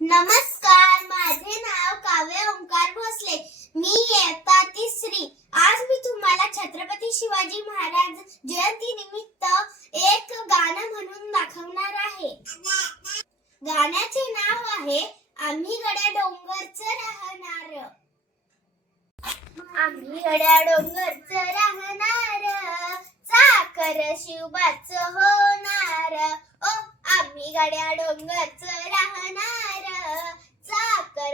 नमस्कार माझे नाव काव्य ओंकार भोसले. मी इयत्ता तिसरी आज मी तुम्हाला छत्रपती शिवाजी महाराज जयंती निमित्त एक गाणं म्हणून दाखवणार आहे. गाण्याचे नाव आहे आम्ही गड्या डोंगरच राहणार. आम्ही गड्या डोंगरच राहणार. साखर शिवबाच होणार. ओ आम्ही गड्या डोंगरच राहणार.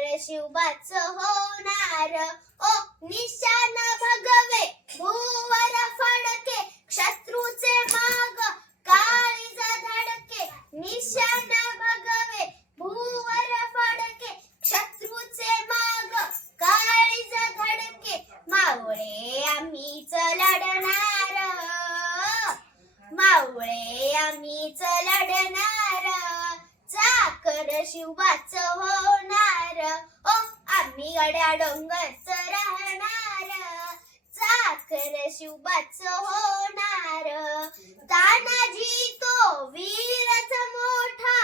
चाकर होणार. ओ निशान भगवे भूवर फडके शत्रूचे माग काळीज धडके. निशान भगवे भूवर फडके शत्रूचे माग काळीज धडके. मावळे आम्हीच लढणार. मावळे आम्हीच लढणार. चाकर शिवबाच होणार. आम्ही गड्या डोंगरच राहणार चाकर शिवबाच होणार. तानाजी तो वीरच मोठा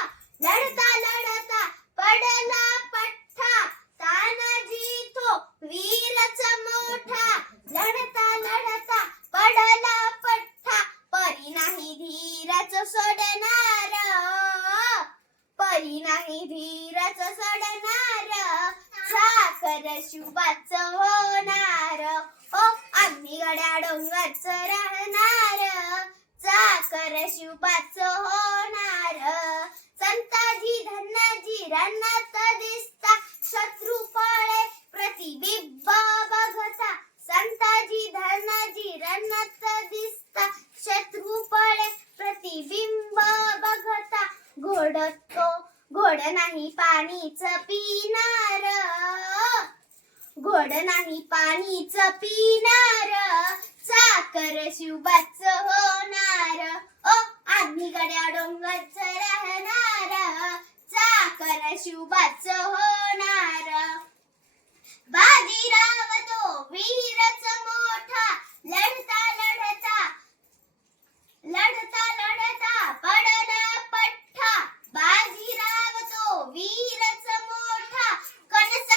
लढता लढता पडला पठ्ठा. तानाजी तो वीरच मोठा लढता लढता पडला पठ्ठा. परी नाही धीरच सोडणार परी नाही धीरच सोडणार. साखर शुभाच होणार. ओ आम्ही गड्या डोंगरच राहणार. साखर शुभाच होणार. संताजी धन्नाजी रन्नात दिसता. शत्रू फळे प्रतिबिंब बघता. संताजी धन्नाजी रन्नात दिसता. शत्रू फळे प्रतिबिंब बघता. घोडतो घोड नाही पाणीच पिणार. घोड नाही पाणीच पिणार. चाकर शिवबाच होणार. ओ आम्ही गड्या डोंगरच राहणार. चाकर शिवबाच होणार. बाजीरा तो वीरच मोठा लढता लढता लढता लढता पडला पठ्ठा बाजीराव तो वीरच मोठा कणस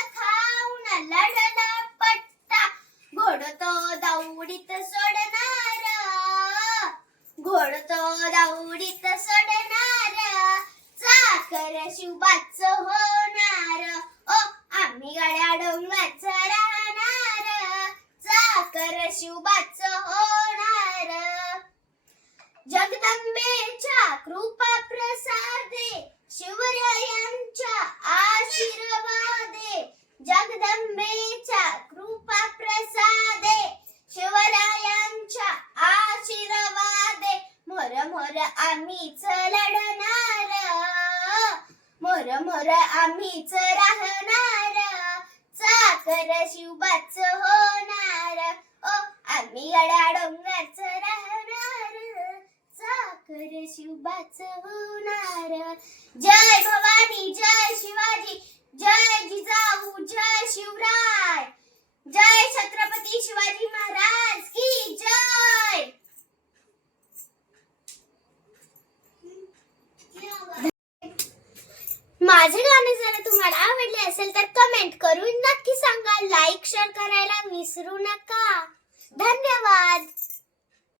पट्टा घोड तो सोडणार. घोड तो सोडणार. चाकर शिवबाच होणार. ओ आम्ही गड्या डोंगरच राहणार. चाकर शिवबाच होणार. जगदंबेच्या कृपा प्रसादे शिवरायांच्या आशी जगदंबेच्या कृपा प्रसादे शिवरायांच्या आशीर्वादे मोर आम्हीच लढणार. मोर मोर आम्हीच राहणार. चाकर शिवबाच होणार. ओ आम्ही गड्या डोंगरच राहणार. चाकर शिवबाच होणार. जय भवानी जय शिवाजी जय जिजाऊ जय शिवराय जय छत्रपती शिवाजी महाराज की जय माझे गाणे जर तुम्हाला आवडले असेल तर कमेंट करून नक्की सांगा. लाईक शेअर करायला विसरू नका. धन्यवाद.